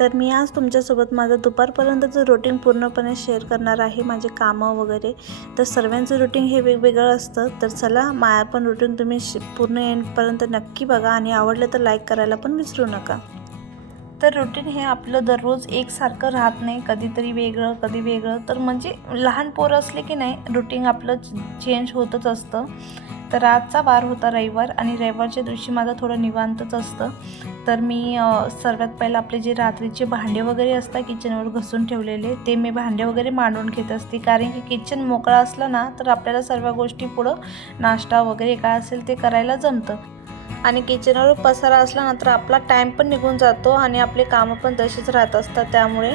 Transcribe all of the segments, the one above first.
तर मी आज तुमच्यासोबत माझं दुपारपर्यंतचं रुटीन पूर्णपणे शेअर करणार आहे माझे कामं वगैरे. तर सर्वांचं रुटीन हे वेगवेगळं असतं. तर चला माया पण रुटीन तुम्ही श पूर्ण एंडपर्यंत नक्की बघा आणि आवडलं तर लाईक करायला पण विसरू नका. तर रुटीन हे आपलं दररोज एकसारखं राहत नाही कधीतरी वेगळं कधी वेगळं. तर म्हणजे लहान पोरं असले की नाही रुटीन आपलं चेंज होतच असतं. तर आजचा वार होता रविवार आणि रविवारच्या दिवशी माझं थोडं निवांतच असतं. तर मी सर्वात पहिलं आपले जे रात्रीचे भांडे वगैरे असतात किचनवर घसून ठेवलेले ते मी भांडे वगैरे मांडून घेत असते. कारण की किचन मोकळा असलं ना तर आपल्याला सर्व गोष्टी पुढं नाश्ता वगैरे काय असेल ते करायला जमतं. आणि किचनवर पसारा असला ना तर आपला टाईम पण निघून जातो आणि आपले कामं पण तसेच राहत असतात त्यामुळे.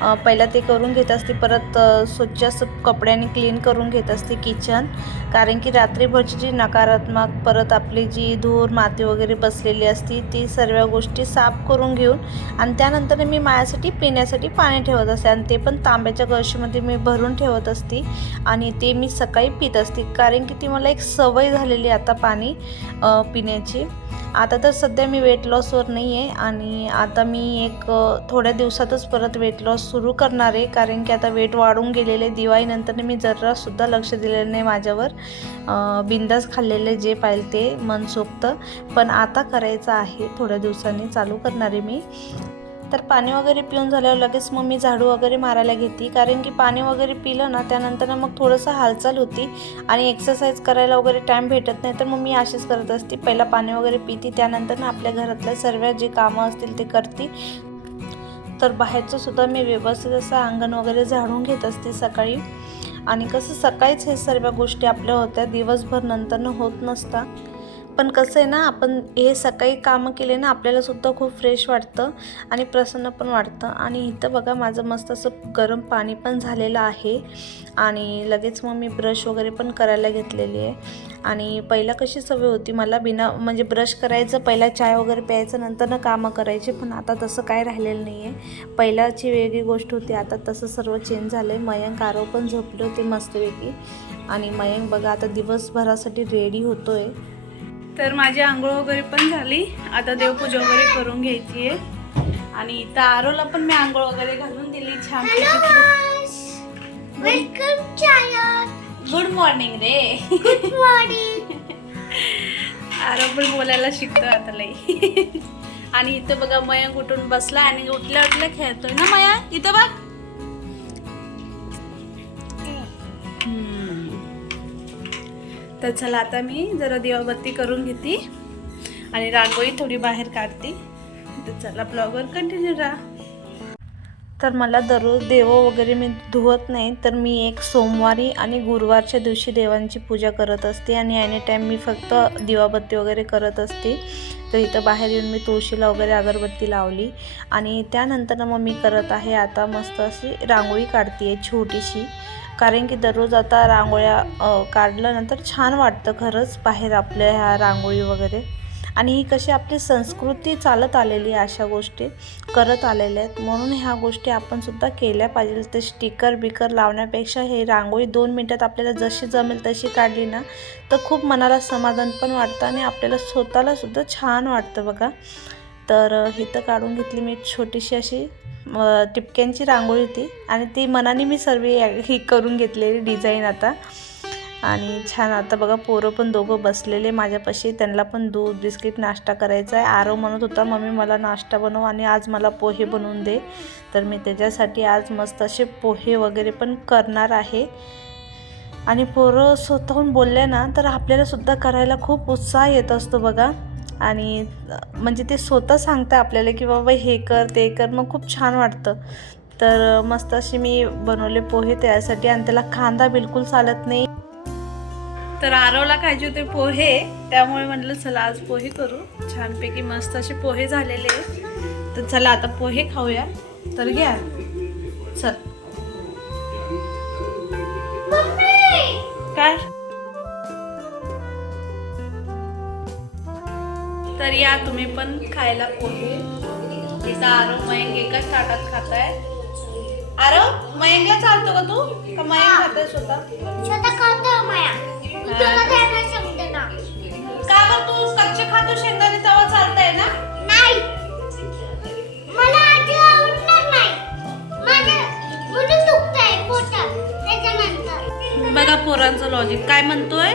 पहिला ते करून घेत असते परत स्वच्छ असं कपड्याने क्लीन करून घेत असते किचन कारण की रात्रीभरची जी नकारात्मक परत आपली जी धूर माती वगैरे बसलेली असती ती सर्व गोष्टी साफ करून घेऊन आणि त्यानंतर मी माझ्यासाठी पिण्यासाठी पाणी ठेवत असते आणि ते पण तांब्याच्या कळशीमध्ये मी भरून ठेवत असते आणि ते मी सकाळी पित असते. कारण की ती मला एक सवय झालेली आता पाणी पिण्याची. आता तर सध्या मी वेट लॉसवर नाही आहे आणि आता मी एक थोड्या दिवसातच परत वेट लॉस सुरू करणार आहे कारण की आता वेट वाढून गेलेले दिवाळीनंतर मी जरासुद्धा लक्ष दिलेलं नाही माझ्यावर. बिंदास खाल्लेले जे पाहिजे ते मनसोक्त पण आता करायचं आहे थोड्या दिवसांनी चालू करणार आहे मी. तर पाणी वगैरे पिऊन झाल्यावर लगेच मग मी झाडू वगैरे मारायला घेते. कारण की पाणी वगैरे पिलं ना त्यानंतर मग थोडंसं हालचाल होती आणि एक्सरसाइज करायला वगैरे टाईम भेटत नाही. तर मग मी अशीच करत असते. पहिला पाणी वगैरे पिते त्यानंतर ना आपल्या घरातल्या सर्व जे कामं असतील ते करते. तर बाहेरचं सुद्धा मी व्यवस्थित असं अंगण वगैरे झाडून घेत असते सकाळी. आणि कसं सकाळीच हे सर्व गोष्टी आपल्या होत्या. दिवसभर नंतरनं होत नसता. पण कसं आहे ना आपण हे सकाळी कामं केले ना आपल्याला सुद्धा खूप फ्रेश वाटतं आणि प्रसन्न पण वाटतं. आणि इथं बघा माझं मस्त असं गरम पाणी पण झालेलं आहे. आणि लगेच मग मी ब्रश वगैरे पण करायला घेतलेली आहे. आणि पहिला कशी सवय होती मला बिना म्हणजे ब्रश करायचं पहिला चाय वगैरे प्यायचं नंतर ना कामं करायची पण आता तसं काय राहिलेलं नाही आहे पहिलाची वेगळी गोष्ट होती आता तसं सर्व चेंज झालं आहे मयंक आरव पण झोपले होते मस्तपैकी. आणि मयंक बघा आता दिवसभरासाठी रेडी होतो आहे तर माझी आंघोळ वगैरे पण झाली. आता देवपूजा वगैरे करून घ्यायची आहे आणि इथं आरोला पण मी आंघोळ वगैरे घालून दिली छान गुड मॉर्निंग रे. गुड मॉर्निंग आरो पण बोलायला शिकतो आता लई. आणि इथं बघा मयंक उठून बसला आणि उठल्या उठल्या खेळतोय ना मया? इथं बघ. तर चला आता मी जरा दिवाबत्ती करून घेते आणि रांगोळी थोडी बाहेर काढते. तर चला ब्लॉगवर कंटिन्यू राहा. तर मला दररोज देव वगैरे मी धुवत नाही तर मी एक सोमवारी आणि गुरुवारच्या दिवशी देवांची पूजा करत असते आणि एनी टाईम मी फक्त दिवाबत्ती वगैरे करत असते. तर इथं बाहेर येऊन मी तुळशीला वगैरे अगरबत्ती लावली आणि त्यानंतर मग मी करत आहे आता मस्त अशी रांगोळी काढते आहे छोटीशी. कारण की दररोज आता रांगोळ्या काढल्यानंतर छान वाटतं खरंच बाहेर आपल्या ह्या रांगोळी वगैरे. आणि ही कशी आपली संस्कृती चालत आलेली आहे अशा गोष्टी करत आलेल्या आहेत. म्हणून ह्या गोष्टी आपणसुद्धा केल्या पाहिजे. ते स्टिकर बिकर लावण्यापेक्षा हे रांगोळी दोन मिनटात आपल्याला जशी जमेल तशी काढली ना तर खूप मनाला समाधान पण वाटतं आणि आपल्याला स्वतःला सुद्धा छान वाटतं बघा. तर अ, इथं काढून घेतली मी एक छोटीशी अशी टिपक्यांची रांगोळी होती. आणि ती मनाने मी सर्व ही करून घेतलेली डिझाईन आता. आणि छान आता बघा पोरं पण दोघं बसलेले माझ्यापाशी. त्यांना पण दूध बिस्किट नाश्ता करायचा आहे. आरव म्हणत होता मम्मी मला नाश्ता बनव आणि आज मला पोहे बनवून दे. तर मी त्याच्यासाठी आज मस्त असे पोहे वगैरे पण करणार आहे. आणि पोरं स्वतःहून बोलले ना तर आपल्यालासुद्धा करायला खूप उत्साह येत असतो बघा. आणि म्हणजे ते स्वतः सांगतं आपल्याला की बाबा हे कर ते कर मग खूप छान वाटतं. तर मस्त असे मी बनवले पोहे त्यासाठी आणि त्याला कांदा बिलकुल चालत नाही. तर आरवला खायचे होते पोहे त्यामुळे म्हटलं चला आज पोहे करू. छानपैकी मस्त असे पोहे झालेले. आहेत. तर चला आता पोहे खाऊया. तर घ्या. चल. तर या तुम्ही पण खायला पोहे. तिचा आरो मयंग एकाच ताटात खाताय. आरो मयंगला चालतो का तू? का मयंग खाताय स्वतः? का बरं तू कच्चे खातो शेंगदाणे तवा चालताय ना? बघा पोरांचं लॉजिक काय म्हणतोय?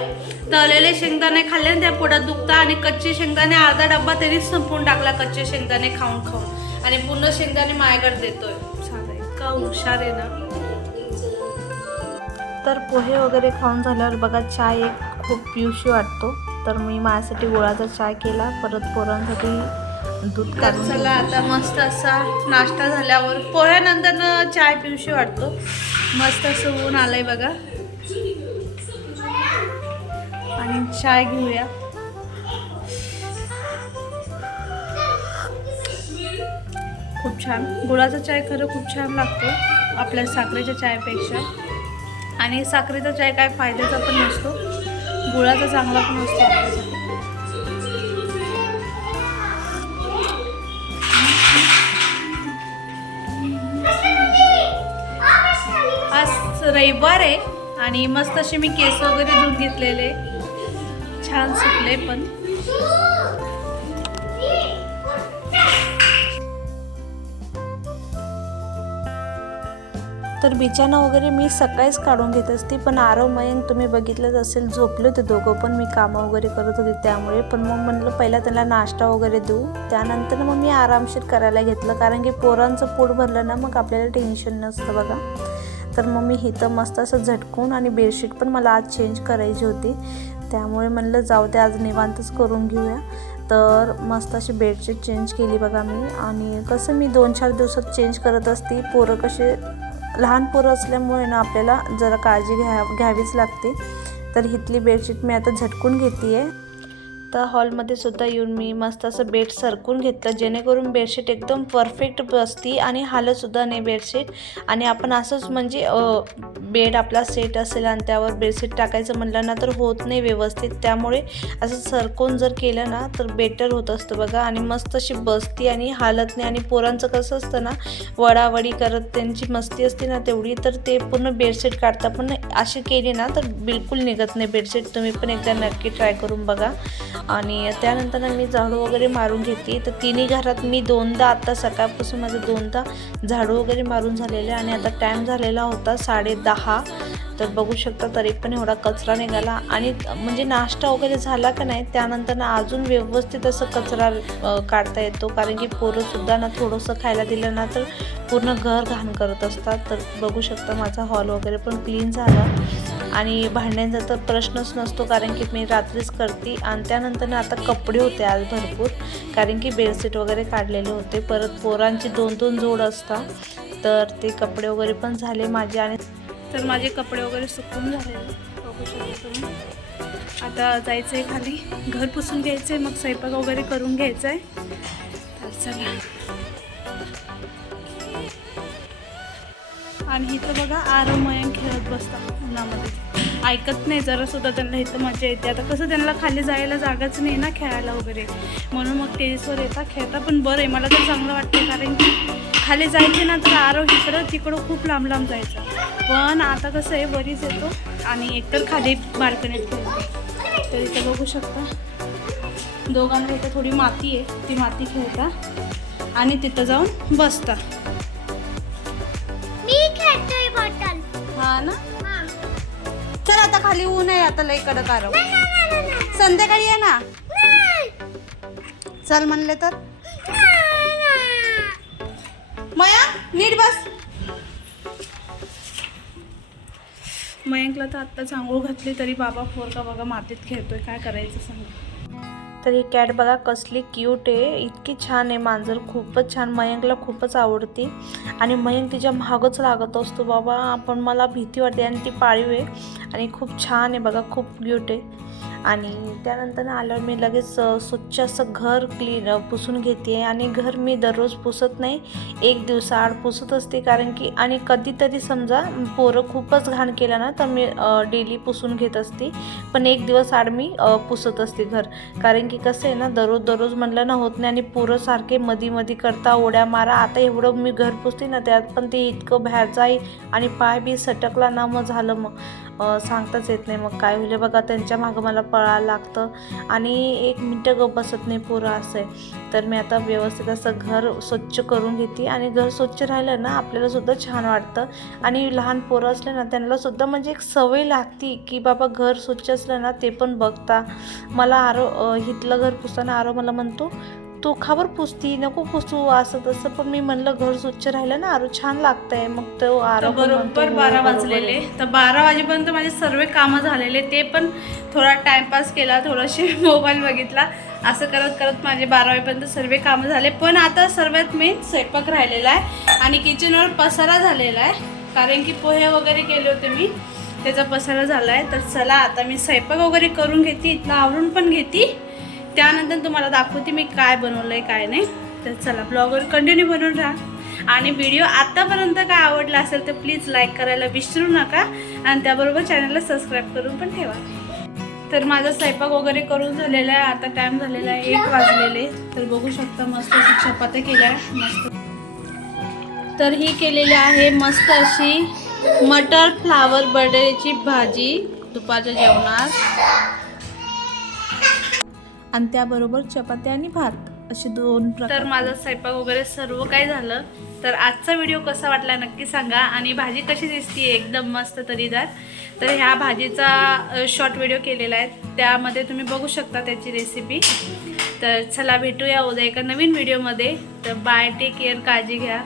तळलेले शेंगदाणे खाल्ले ना त्या पोटात दुखता आणि कच्चे शेंगदाणे अर्धा डब्बा तरी संपवून टाकला कच्चे शेंगदाणे खाऊन खाऊन. आणि पूर्ण शेंगदाणे माझ्याकडे देतोय. इतका हुशार आहे ना. तर पोहे वगैरे खाऊन झाल्यावर बघा चाय एक खूप पिवशी वाटतो. तर मी माझ्यासाठी गुळाचा चाय केला. परत पोरांसाठी दूध तर चला आता मस्त असा नाश्ता झाल्यावर पोह्यानंतर चाय पिवशी वाटतो. मस्त असं ऊन आलंय बघा. आणि चाय घेऊया. खूप छान. गुळाचा चाय खरं खूप छान लागतो आपल्या साखरेच्या चायपेक्षा. आणि साखरेचा चाय काय फायद्याचा पण नसतो गुळाचा चांगला पण असतो आपल्यासाठी. आज रविवार आहे आणि मस्त असे मी केस वगैरे धुवून घेतलेले. छान सुकले पण. तर बिछाना वगैरे मी सकाळीच काढून घेत असते पण आरव मयंक तुम्ही बघितलंच असेल झोपले होते दोघं पण. मी कामं वगैरे करत होते त्यामुळे पण मग म्हणलं पहिला त्याला नाश्ता वगैरे देऊ. त्यानंतर मग मी आरामशीर करायला घेतलं कारण की पोरांचं पोट भरलं ना मग आपल्याला टेन्शन नसतं बघा. तर मग मी इथं मस्त असं झटकून आणि बेडशीट पण मला आज चेंज करायची होती. त्यामुळे म्हणलं जाऊ दे आज निवांतच करून घेऊया. तर मस्त अशी बेडशीट चेंज केली बघा मी. आणि कसं मी दोन चार दिवसात चेंज करत असते. पोरं कसे लहान पोरं असल्यामुळे ना आपल्याला जरा काळजी घ्या घ्यावीच लागते. तर इथली बेडशीट मी आता झटकून घेते आहे तर हॉलमध्ये सुद्धा येऊन मी मस्त असं बेड सरकून घेतलं जेणेकरून बेडशीट एकदम परफेक्ट बसती आणि हालतसुद्धा नाही बेडशीट. आणि आपण असंच म्हणजे बेड आपला सेट असेल आणि त्यावर बेडशीट टाकायचं म्हणलं ना तर होत नाही व्यवस्थित. त्यामुळे असं सरकून जर केलं ना तर बेटर होत असतं बघा. आणि मस्त अशी बसती आणि हालत नाही. आणि पोरांचं कसं असतं ना वडावडी करत त्यांची मस्ती असते ना तेवढी तर ते पूर्ण बेडशीट काढता पण अशी केली ना तर बिलकुल निघत नाही बेडशीट. तुम्ही पण एकदा नक्की ट्राय करून बघा. आणि त्यानंतर मी झाडू वगैरे मारून घेते. तर तिन्ही घरात मी दोनदा आत्ता सकाळपासून माझं दोनदा झाडू वगैरे मारून झालेले आणि आता टाईम झालेला होता साडे दहा. तर बघू शकता तरी पण एवढा कचरा निघाला आणि म्हणजे नाश्ता वगैरे झाला का नाही त्यानंतर ना अजून व्यवस्थित असं कचरा काढता येतो. कारण की पोरंसुद्धा ना थोडंसं खायला दिलं ना तर पूर्ण घर घाण करत असतात. तर बघू शकता माझा हॉल वगैरे पण क्लीन झाला. आणि भांड्यांचा तर प्रश्नच नसतो कारण की मी रात्रीच करते. आणि त्यानंतर ना आता कपडे होते आज भरपूर कारण की बेडशीट वगैरे काढलेले होते. परत पोरांची दोन दोन जोड असतात तर ते कपडे वगैरे पण झाले माझे आणि तर माझे कपडे वगैरे सुकून झालेले. आता जायचं आहे खाली. घर पुसून घ्यायचं आहे मग स्वयंपाक वगैरे करून घ्यायचा आहे तर चला. आणि इथं बघा आरव मयंक खेळत बसतात उन्हामध्ये. ऐकत नाही जरा सुद्धा त्यांना इथं मजा येते. आता कसं त्यांना खाली जायला जागाच नाही ना खेळायला वगैरे. म्हणून मग टेरिसवर येतात खेळता पण बरं आहे. मला तर चांगलं वाटतं कारण की खाली जायचे ना तर आरव इकडं तिकडं खूप लांब लांब जायचं. पण आता कसं आहे वरीच येतो आणि एकतर खाली बाल्कनीत खेळतो तर इथं बघू शकता दोघांना इथं थोडी माती आहे. ती माती खेळता आणि तिथं जाऊन बसता. मी खेळतोय बॉटल हा ना? आता खाली ऊन आहे आता लई कडक आरव. संध्याकाळी आहे ना. नाही. चल म्हणले तर. नाही, नाही. मया नीट बस. मयंकला तर आत्ताच आंघोळ घातली तरी बाबा पोरका बघा मातीत खेळतोय. काय करायचं सांग. तर ही कॅट बघा कसली क्यूट आहे. इतकी छान आहे मांजर. खूपच छान. मयंकला खूपच आवडते. आणि मयंक तिच्या महागच लागत असतो. बाबा पण मला भीती वाटते आणि ती पाळीव आहे. आणि खूप छान आहे बघा. खूप क्यूट आहे. आणि त्यानंतर ना आल्यावर मी लगेच स्वच्छ असं घर क्लीन पुसून घेते आणि घर मी दररोज पुसत नाही. एक दिवसाआड पुसत असते कारण की आणि कधीतरी समजा पोरं खूपच घाण केलं ना तर मी डेली पुसून घेत असते. पण एक दिवस आड मी पुसत असते घर. कारण की कसं आहे ना दररोज दररोज म्हणलं ना होत नाही. आणि पोरं सारखे मधी मधी करता ओढ्या मारा. आता एवढं मी घर पुसते ना त्यात पण ते इतकं बाहेर जाई आणि पाय बी सटकला ना मग झालं मग. सांगताच येत नाही. मग काय होईल? बघा त्यांच्या मागं मला पळायला लागतं आणि एक मिनटं गप बसत नाही पोरं असं आहे. तर मी आता व्यवस्थित असं घर स्वच्छ करून घेते आणि घर स्वच्छ राहिलं ना आपल्याला सुद्धा छान वाटतं. आणि लहान पोरं असले ना त्यांना सुद्धा म्हणजे एक सवय लागती की बाबा घर स्वच्छ असलं ना ते पण बघता. मला आरो हितलं इथलं घर पुसताना आरो मला म्हणतो तू खाबर पुसती नको पुसू असं तसं. पण मी म्हणलं घर स्वच्छ राहिलं ना आरो छान लागतंय. मग तो आरो बरोबर "हो, बारा बरोबर. वाजलेले. आहे." तर बारा वाजेपर्यंत माझे सर्व कामं झालेले. ते पण थोडा टाइमपास केला थोडाशी मोबाईल बघितला. असं करत करत माझे बारा वाजेपर्यंत सर्व कामं झाले. पण आता सर्वात मेन स्वयंपाक राहिलेला आहे आणि किचनवर पसारा झालेला आहे. कारण की पोहे वगैरे केले होते मी. त्याचा पसारा झाला आहे. तर चला आता मी स्वयंपाक वगैरे करून घेते. इथलं आवरून पण घेते. त्यानंतर तुम्हाला दाखवते मी काय बनवलं आहे काय नाही. तर चला ब्लॉगवर कंटिन्यू बनवून राहा. आणि व्हिडिओ आत्तापर्यंत काय आवडला असेल तर प्लीज लाईक करायला विसरू नका. आणि त्याबरोबर चॅनलला सबस्क्राईब करून पण ठेवा. तर माझा स्वयंपाक वगैरे करून झालेला आहे. आता टाईम झालेला आहे एक वाजलेले. तर बघू शकता मस्त अशी चपात्या केल्या मस्त. तर ही केलेली आहे मस्त अशी मटर फ्लावर बटाट्याची भाजी दुपारच्या जेवणात. आणि त्याबरोबर चपाती आणि भात असे दोन तर माझा स्वयंपाक वगैरे सर्व काही झालं. तर आजचा व्हिडिओ कसा वाटला नक्की सांगा. आणि भाजी कशी दिसते एकदम मस्त तरीदार तर ह्या भाजीचा शॉर्ट व्हिडिओ केलेला आहे. त्यामध्ये तुम्ही बघू शकता त्याची रेसिपी तर चला भेटूया उद्या एका नवीन व्हिडिओमध्ये तर बाय टेक केअर काळजी घ्या.